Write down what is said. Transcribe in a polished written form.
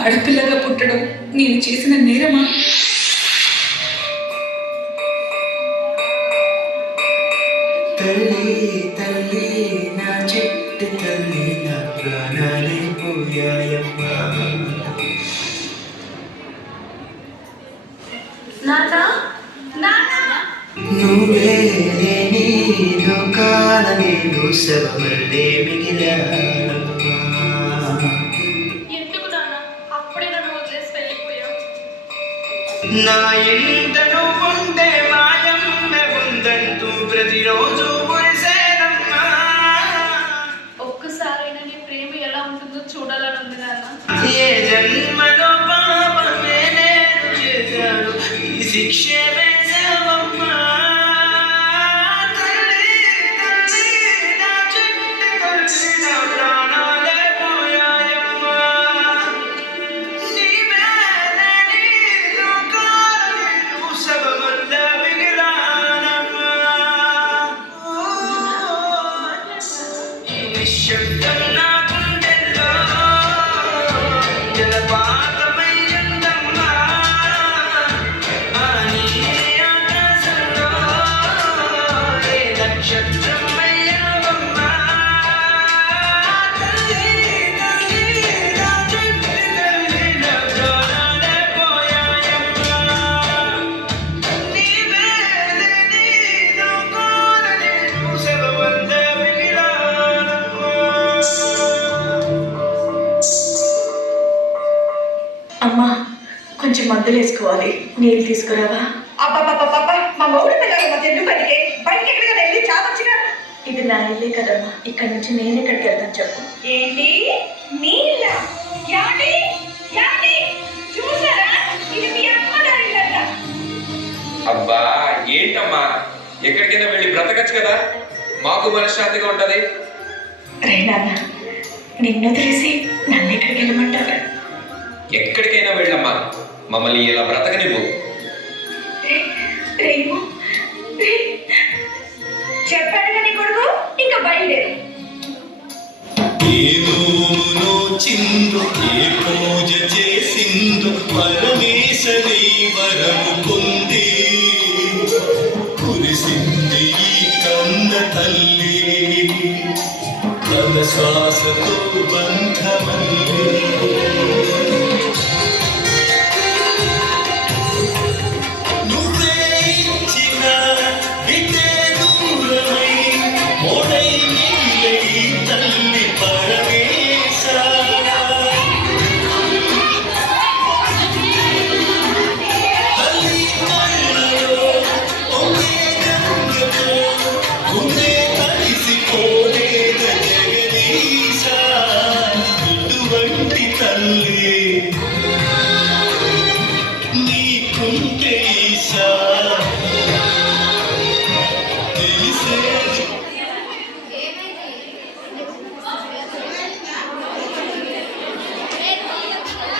ఆడపిల్లగా పుట్టడం నేను చేసిన నేరమా? తల్లి తల్లి నా చెట్టు తల్లి నా ప్రాణాలే పోయాయమ్మా. నువ్వే లేని లోకాల నేను శవమల్లే మిగిలానమ్మా. ఎందుకు నాన్న అప్పుడే నన్ను వదిలేసి వెళ్ళిపోయావు? నా ఇంట నువ్వుంటే మాయమ్మె ఉందంటూ ప్రతిరోజు మురిసేనమ్మా. ఒక్కసారైనా నీ ప్రేమ ఎలా ఉంటుందో చూడాలని ఉంది నాన్న. ఏ జన్మలో పాపమే నేను చేశాను, ఈ శిక్షే వేశావమ్మా. తల్లి తల్లి నా చెట్టు తల్లి నా ప్రాణాలే పోయాయమ్మా. నీవే లేని లోకాల నేను శవమల్లే మిగిలానమ్మా. ఈ నిశ్శబ్దం నా గుండెల్లో జలపాతమయ్యిందమ్మా. ఆ నీలి ఆకాశంలో ఏ నక్షత్రమయ్యావమ్మా. తల్లి తల్లి నా చెట్టు తల్లి నా ప్రాణాలే పోయాయమ్మా. నీవే లేని లోకాల నేను శవమల్లే మిగిలానమ్మా. అమ్మా, కొంచెం మందులు వేసుకోవాలి, నీళ్ళు తీసుకురావా? అబ్బాబ్బాబ్బా, మా మౌడి పిల్లల మధ్య ఎందుకు బయటికి ఎక్కడికి వెళ్ళి చావచ్చుగా. ఇది నా ఇల్లే కదమ్మా, ఇక్కడ నుంచి నేను ఎక్కడికి వెళ్తాను చెప్పు. ఏంటి నీళ్ళ? యాండి యాండి చూసారా, ఇది మీ అమ్మగారి ఇల్లంట. అబ్బా ఏంటమ్మా, ఎక్కడికైనా వెళ్ళి బ్రతకచ్చు కదా, మాకు మనశ్శాంతిగా ఉంటది. రే నాన్న, నిన్ను వదిలేసి నన్ను ఎక్కడికి వెళ్ళమంటారు? ఎక్కడికైనా వెళ్ళమ్మా, మమ్మల్ని ఇలా బ్రతకనివ్వు. రేమో చెప్పాడు నీ కొడుకు, ఇంకా బయలుదేరు. ఏ నోమునో చిందు ఏ పూజ చేసిందు పరమేశని వరము పొంది కురిసింది ఈ కన్న తల్లి తన శ్వాసతో బంధమల్లి. నువ్వే ఇచ్చిన ఇదే దూరమై మోడై మిగిలే ఈ తల్లి పరమేశ. తల్లి కళ్ళలో ఒకే గంగతో గుండె కలిసిపోలేద జగదీశ. ఇటువంటి తల్లి